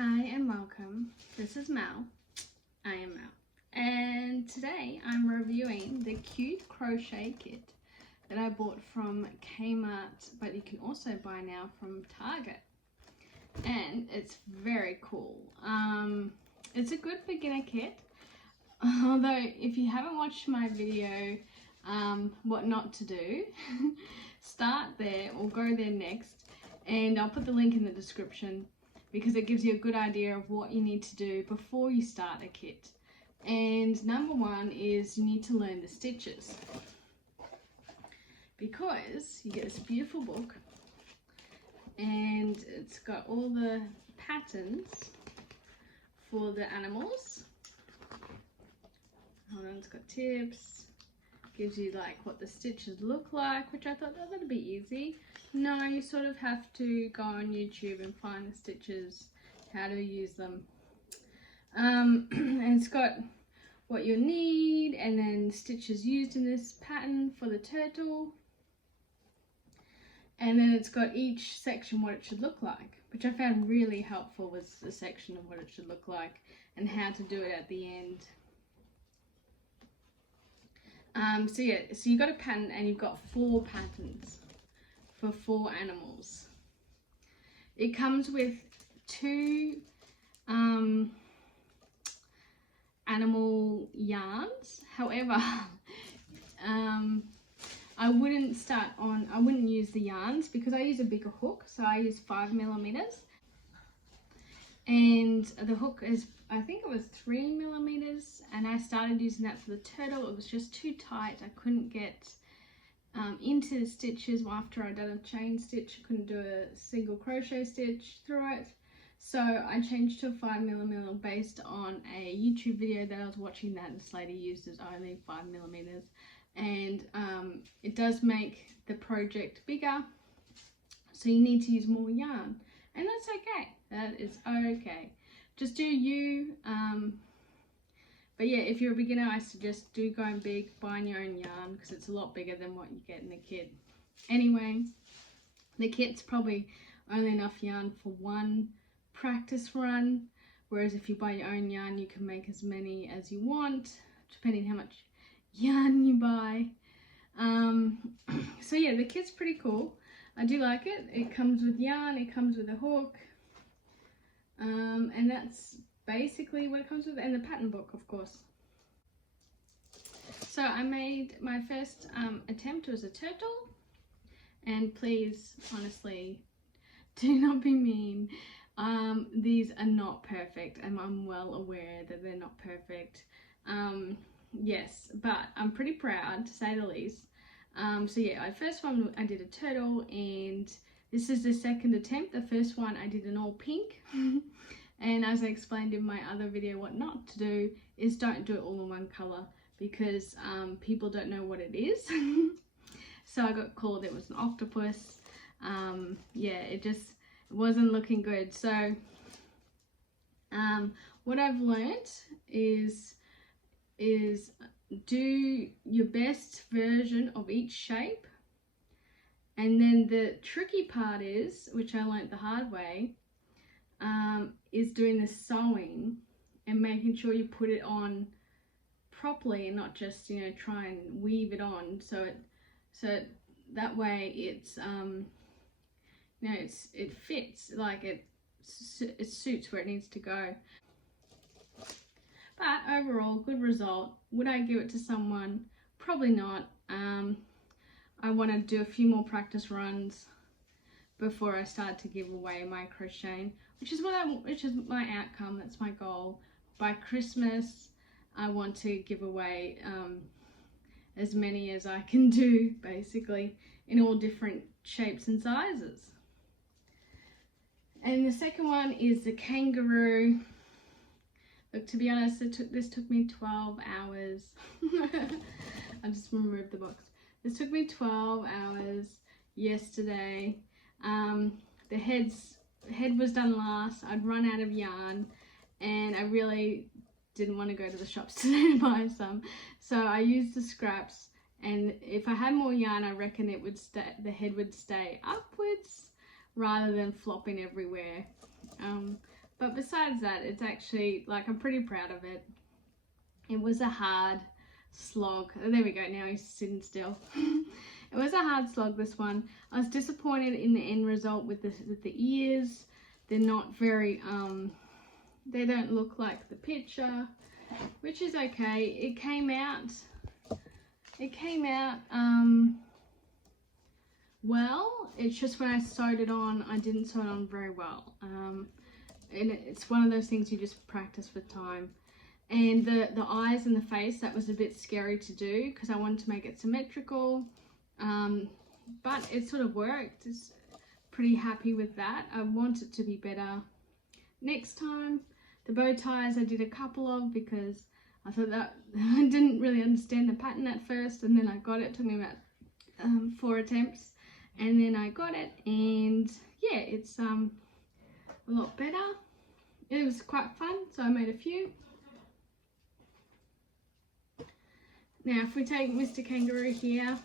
Hi and welcome. This is Mel. I am Mel. And today I'm reviewing the cute crochet kit that I bought from Kmart, but you can also buy now from Target. And it's very cool. It's a good beginner kit. Although if you haven't watched my video, what not to do, start there or go there next. And I'll put the link in the description, because it gives you a good idea of what you need to do before you start a kit. And number one is you need to learn the stitches, because you get this beautiful book and it's got all the patterns for the animals. Hold on, it's got tips, gives you like what the stitches look like, which I thought that'd be easy. No, you sort of have to go on YouTube and find the stitches, how to use them. And it's got what you'll need, and then stitches used in this pattern for the turtle. And then it's got each section what it should look like, which I found really helpful, was the section of what it should look like and how to do it at the end. So you got a pattern and you've got 4 patterns for 4 animals. It comes with 2 animal yarns. However, I wouldn't use the yarns because I use a bigger hook, so I use 5mm, and the hook is, I think it was 3mm, and I started using that for the turtle. It was just too tight. I couldn't get into the stitches after I'd done a chain stitch. I couldn't do a single crochet stitch through it, so I changed to a 5mm based on a YouTube video that I was watching, that this lady used as only 5mm, and it does make the project bigger, so you need to use more yarn, and that's okay. That is okay. Just do you. But yeah, if you're a beginner, I suggest do going big, buying your own yarn, because it's a lot bigger than what you get in the kit. Anyway, the kit's probably only enough yarn for 1 practice run, whereas if you buy your own yarn, you can make as many as you want, depending how much yarn you buy. So yeah, the kit's pretty cool. I do like it. It comes with yarn, it comes with a hook, and that's basically what it comes with, and the pattern book, of course. So I made my first attempt was a turtle, and please, honestly, do not be mean. These are not perfect, and I'm well aware that they're not perfect. Yes, but I'm pretty proud, to say the least. So yeah, my first one I did a turtle, and this is the second attempt. The first one I did an all pink. And as I explained in my other video, what not to do is don't do it all in one colour, because people don't know what it is. So I got called it was an octopus. Yeah, it wasn't looking good. So what I've learnt is do your best version of each shape, and then the tricky part is, which I learnt the hard way, is doing the sewing and making sure you put it on properly, and not just, you know, try and weave it on, so that way it's you know, it fits, like it suits where it needs to go. But overall, good result. Would I give it to someone? Probably not. I want to do a few more practice runs before I start to give away my crocheting, which is my outcome. That's my goal. By Christmas, I want to give away as many as I can do, basically, in all different shapes and sizes. And the second one is the kangaroo. Look, to be honest, this took me 12 hours. I just removed the box. This took me 12 hours yesterday. The head was done last. I'd run out of yarn, and I really didn't want to go to the shops today to buy some, so I used the scraps, and if I had more yarn, I reckon the head would stay upwards rather than flopping everywhere. But besides that, it's actually, like, I'm pretty proud of it. It was a hard slog. Oh, there we go, now he's sitting still. It was a hard slog, this one. I was disappointed in the end result with the ears. They're not very, they don't look like the picture, which is okay. It came out, well. It's just when I sewed it on, I didn't sew it on very well. And it's one of those things you just practice with time. And the eyes and the face, that was a bit scary to do because I wanted to make it symmetrical. But it sort of worked. It's pretty happy with that. I want it to be better next time. The bow ties I did a couple of because I thought that I didn't really understand the pattern at first, and then I got it. It took me about 4 attempts, and then I got it, and yeah, it's a lot better. It was quite fun, so I made a few. Now if we take Mr. Kangaroo here,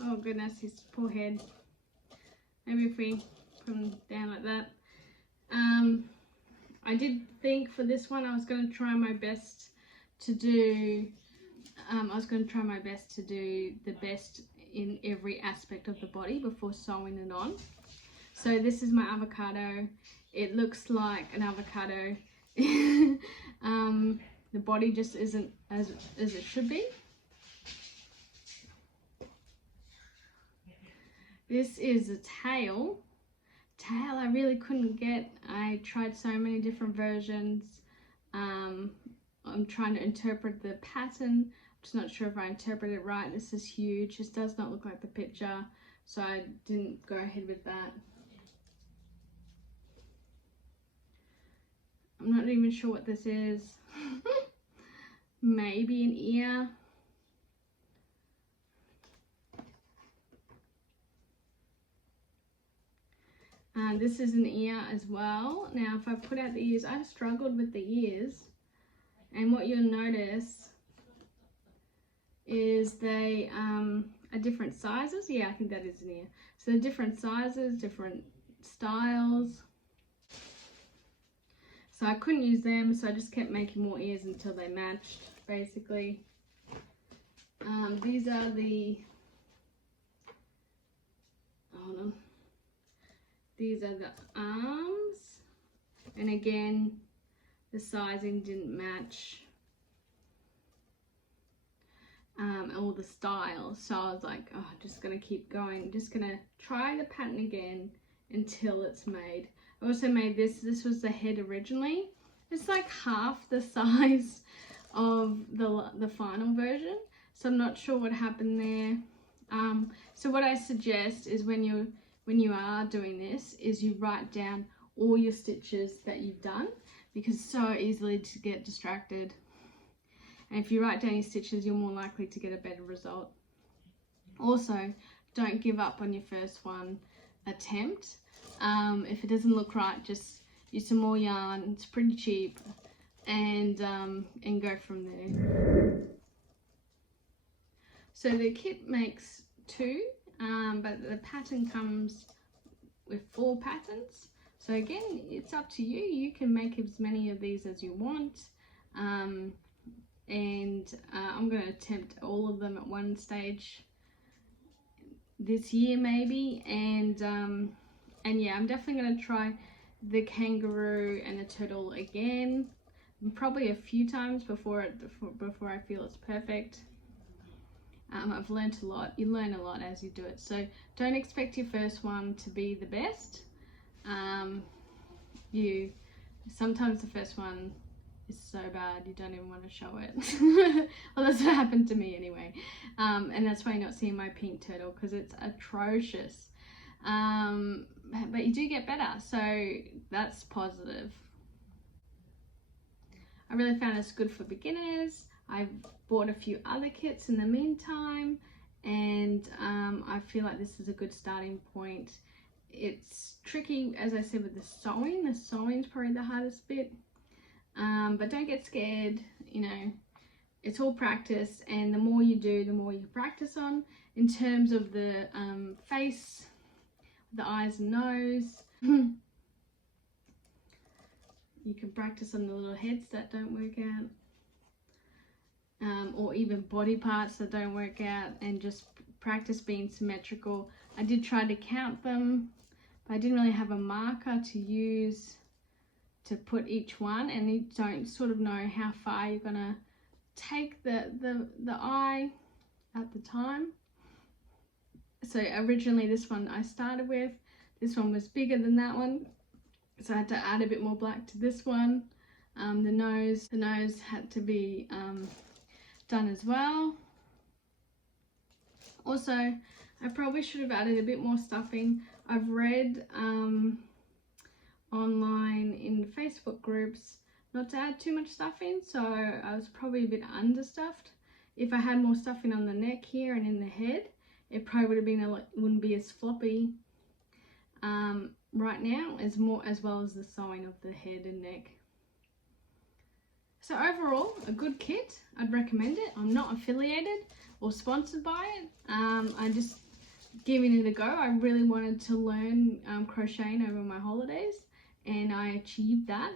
oh goodness, his poor head. Maybe if we put him down like that. I did think for this one I was going to try my best to do, the best in every aspect of the body before sewing it on. So this is my avocado. It looks like an avocado. The body just isn't as it should be. This is a tail. I really couldn't get. I tried so many different versions. I'm trying to interpret the pattern. I'm just not sure if I interpreted it right. This is huge. This does not look like the picture, so I didn't go ahead with that. I'm not even sure what this is. Maybe an ear. This is an ear as well. Now if I put out the ears, I struggled with the ears, and what you'll notice is they are different sizes. Yeah, I think that is an ear. So they're different sizes, different styles. So I couldn't use them, so I just kept making more ears until they matched, basically. These are the, hold on. These are the arms, and again, the sizing didn't match all the styles. So I was like, oh, I'm just gonna keep going. Just gonna try the pattern again until it's made. I also made this. This was the head originally. It's like half the size of the final version. So I'm not sure what happened there. So what I suggest is when you are doing this is you write down all your stitches that you've done, because it's so easily to get distracted. And if you write down your stitches, you're more likely to get a better result. Also, don't give up on your first one attempt. If it doesn't look right, just use some more yarn. It's pretty cheap, and go from there. So the kit makes 2, but the pattern comes with 4 patterns. So again, it's up to you. You can make as many of these as you want. I'm going to attempt all of them at one stage this year maybe, and yeah, I'm definitely going to try the kangaroo and the turtle again, probably a few times before I feel it's perfect. I've learnt a lot. You learn a lot as you do it, so don't expect your first one to be the best. Sometimes the first one is so bad you don't even want to show it. Well, that's what happened to me anyway, and that's why you're not seeing my pink turtle, because it's atrocious. But you do get better, so that's positive. I really found it's good for beginners. I've bought a few other kits in the meantime, and I feel like this is a good starting point. It's tricky, as I said, with the sewing. The sewing's probably the hardest bit, but don't get scared. You know, it's all practice, and the more you do, the more you practice on. In terms of the face, the eyes and nose, You can practice on the little heads that don't work out, or even body parts that don't work out, and just practice being symmetrical. I did try to count them, but I didn't really have a marker to use to put each one, and you don't sort of know how far you're gonna take the eye at the time. So originally this one I started with, this one was bigger than that one, so I had to add a bit more black to this one. The nose had to be done as well. Also, I probably should have added a bit more stuffing. I've read online in Facebook groups not to add too much stuffing, so I was probably a bit understuffed. If I had more stuffing on the neck here and in the head, it probably would have been wouldn't be as floppy right now, as well as the sewing of the head and neck. So overall, a good kit. I'd recommend it. I'm not affiliated or sponsored by it. I just giving it a go. I really wanted to learn crocheting over my holidays, and I achieved that.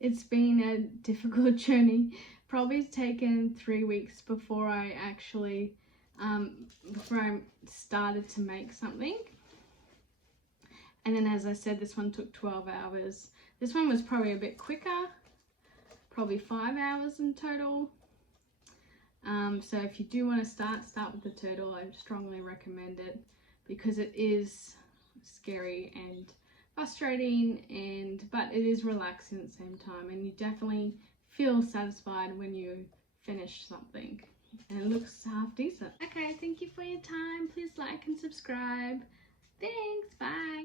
It's been a difficult journey. Probably taken 3 weeks before I actually before I started to make something. And then, as I said, this one took 12 hours. This one was probably a bit quicker, probably 5 hours in total. So if you do want to start with the turtle. I strongly recommend it because it is scary and frustrating, but it is relaxing at the same time, and you definitely feel satisfied when you finish something. And it looks half decent. Okay, thank you for your time. Please like and subscribe. Thanks, bye.